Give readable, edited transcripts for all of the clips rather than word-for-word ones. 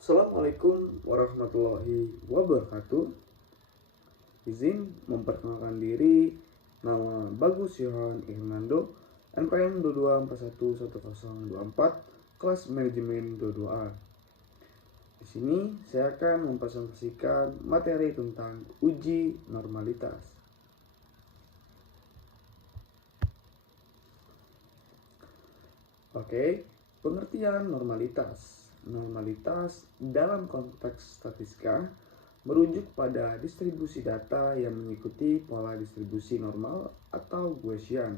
Assalamualaikum warahmatullahi wabarakatuh. Izin memperkenalkan diri, nama Bagus Yohan Irmando, NPM 22411024, kelas manajemen 22A. Di sini saya akan mempresentasikan materi tentang uji normalitas. Oke, pengertian normalitas. Normalitas dalam konteks statistika merujuk pada distribusi data yang mengikuti pola distribusi normal atau Gaussian.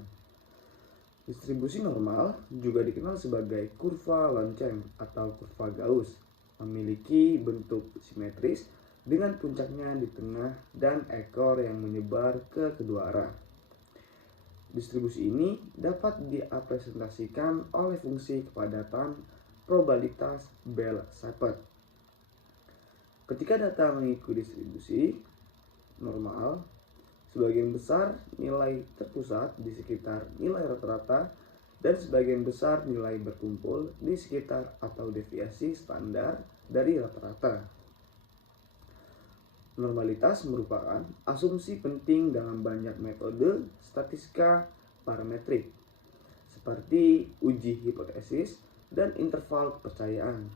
Distribusi normal juga dikenal sebagai kurva lonceng atau kurva Gauss, memiliki bentuk simetris dengan puncaknya di tengah dan ekor yang menyebar ke kedua arah. Distribusi ini dapat direpresentasikan oleh fungsi kepadatan probabilitas Bell-Shaped. Ketika data mengikuti distribusi normal, sebagian besar nilai terpusat di sekitar nilai rata-rata dan sebagian besar nilai berkumpul di sekitar atau deviasi standar dari rata-rata. Normalitas merupakan asumsi penting dalam banyak metode statistika parametrik, seperti uji hipotesis dan interval kepercayaan,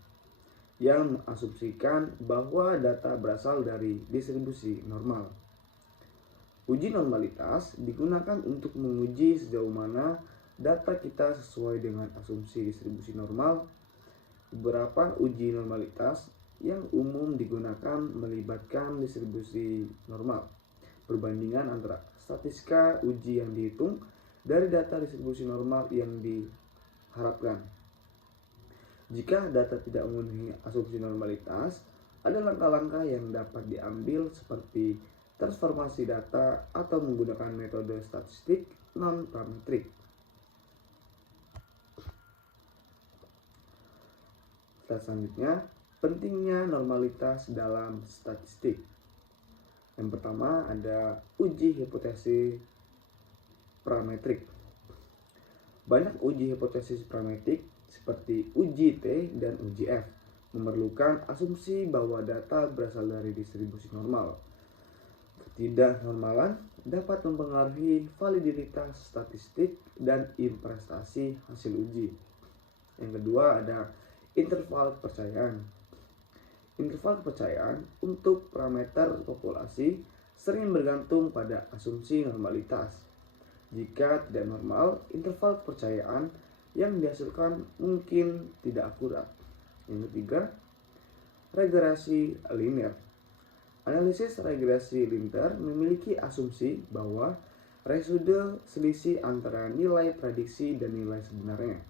yang mengasumsikan bahwa data berasal dari distribusi normal. Uji normalitas digunakan untuk menguji sejauh mana data kita sesuai dengan asumsi distribusi normal. Beberapa uji normalitas yang umum digunakan melibatkan distribusi normal, perbandingan antara statistika uji yang dihitung dari data distribusi normal yang diharapkan. Jika data tidak memenuhi asumsi normalitas, ada langkah-langkah yang dapat diambil seperti transformasi data atau menggunakan metode statistik non-parametrik. Selanjutnya, pentingnya normalitas dalam statistik. Yang pertama ada uji hipotesis parametrik. Banyak uji hipotesis parametrik seperti uji T dan uji F memerlukan asumsi bahwa data berasal dari distribusi normal. Ketidaknormalan dapat mempengaruhi validitas statistik dan prestasi hasil uji. Yang kedua ada interval kepercayaan. Interval kepercayaan untuk parameter populasi sering bergantung pada asumsi normalitas. Jika tidak normal, interval kepercayaan yang dihasilkan mungkin tidak akurat. Yang ketiga, regresi linear. Analisis regresi linear memiliki asumsi bahwa resude selisih antara nilai prediksi dan nilai sebenarnya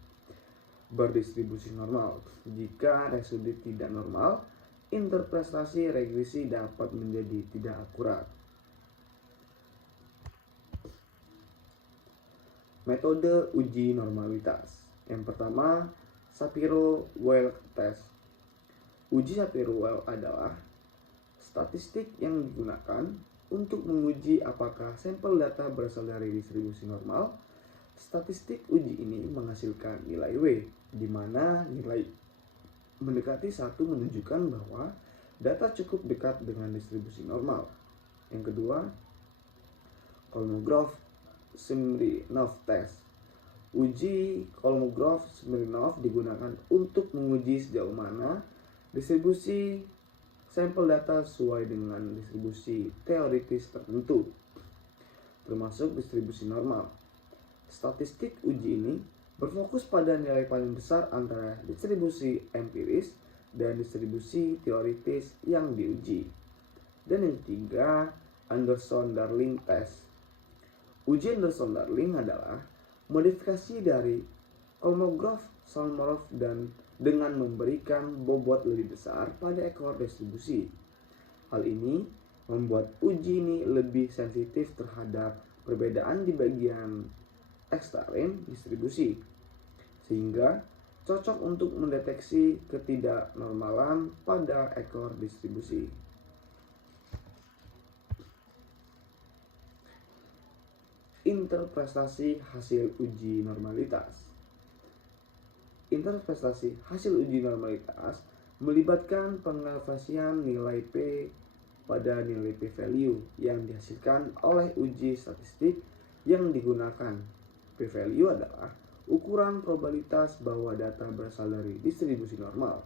berdistribusi normal. Jika resude tidak normal, interpretasi regresi dapat menjadi tidak akurat. Metode uji normalitas. Yang pertama, Shapiro-Wilk test. Uji Shapiro-Wilk adalah statistik yang digunakan untuk menguji apakah sampel data berasal dari distribusi normal. Statistik uji ini menghasilkan nilai W, di mana nilai mendekati 1 menunjukkan bahwa data cukup dekat dengan distribusi normal. Yang kedua, Kolmogorov-Smirnov test. Uji Kolmogorov-Smirnov digunakan untuk menguji sejauh mana distribusi sampel data sesuai dengan distribusi teoritis tertentu, termasuk distribusi normal. Statistik uji ini berfokus pada nilai paling besar antara distribusi empiris dan distribusi teoritis yang diuji. Dan yang ketiga, Anderson-Darling test. Uji Anderson-Darling adalah modifikasi dari Kolmogorov-Smirnov dan dengan memberikan bobot lebih besar pada ekor distribusi. Hal ini membuat uji ini lebih sensitif terhadap perbedaan di bagian ekstrem distribusi, sehingga cocok untuk mendeteksi ketidaknormalan pada ekor distribusi. Interpretasi hasil uji normalitas. Interpretasi hasil uji normalitas melibatkan pengelevasian nilai P pada nilai p-value yang dihasilkan oleh uji statistik yang digunakan. P-value adalah ukuran probabilitas bahwa data berasal dari distribusi normal.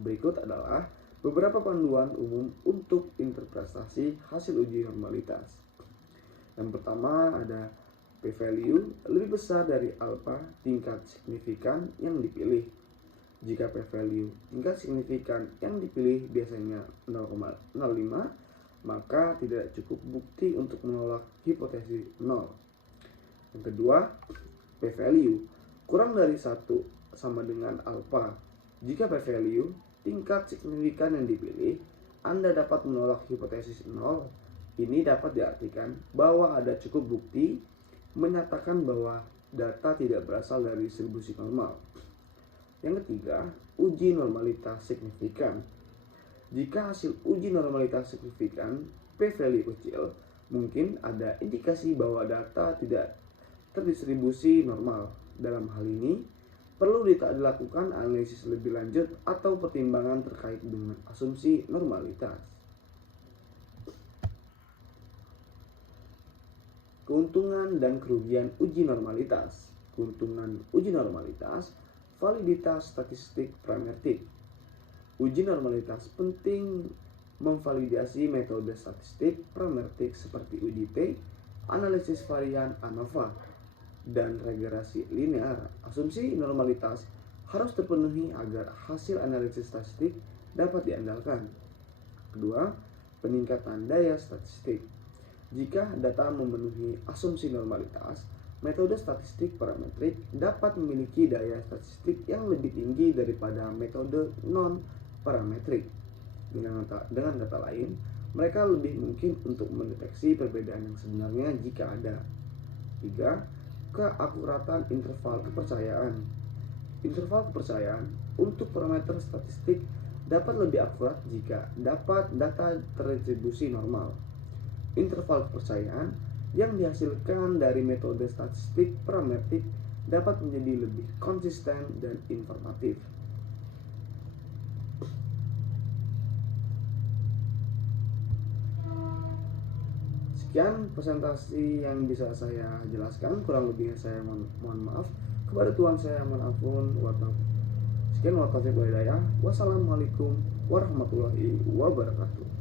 Berikut adalah beberapa panduan umum untuk interpretasi hasil uji normalitas. Yang pertama ada p-value lebih besar dari alfa tingkat signifikan yang dipilih. Jika p-value tingkat signifikan yang dipilih biasanya 0,05, maka tidak cukup bukti untuk menolak hipotesis 0. Yang kedua, p-value kurang dari 1 sama dengan alfa. Jika p-value tingkat signifikan yang dipilih, Anda dapat menolak hipotesis 0. Ini dapat diartikan bahwa ada cukup bukti menyatakan bahwa data tidak berasal dari distribusi normal. Yang ketiga, uji normalitas signifikan. Jika hasil uji normalitas signifikan p-value kecil, mungkin ada indikasi bahwa data tidak terdistribusi normal. Dalam hal ini, perlu dilakukan analisis lebih lanjut atau pertimbangan terkait dengan asumsi normalitas. Keuntungan dan kerugian uji normalitas. Keuntungan uji normalitas, validitas statistik parametrik. Uji normalitas penting memvalidasi metode statistik parametrik seperti uji T, analisis varian ANOVA, dan regresi linear. Asumsi normalitas harus terpenuhi agar hasil analisis statistik dapat diandalkan. Kedua, peningkatan daya statistik. Jika data memenuhi asumsi normalitas, metode statistik parametrik dapat memiliki daya statistik yang lebih tinggi daripada metode non-parametrik. Dengan kata lain, mereka lebih mungkin untuk mendeteksi perbedaan yang sebenarnya jika ada. 3. Keakuratan interval kepercayaan. Interval kepercayaan untuk parameter statistik dapat lebih akurat jika dapat data terdistribusi normal. Interval kepercayaan yang dihasilkan dari metode statistik parametrik dapat menjadi lebih konsisten dan informatif. Sekian presentasi yang bisa saya jelaskan, kurang lebihnya saya mohon maaf. Kepada Tuhan saya mohon ampun. Sekian wa taufiq wa hidayah. Wassalamualaikum warahmatullahi wabarakatuh.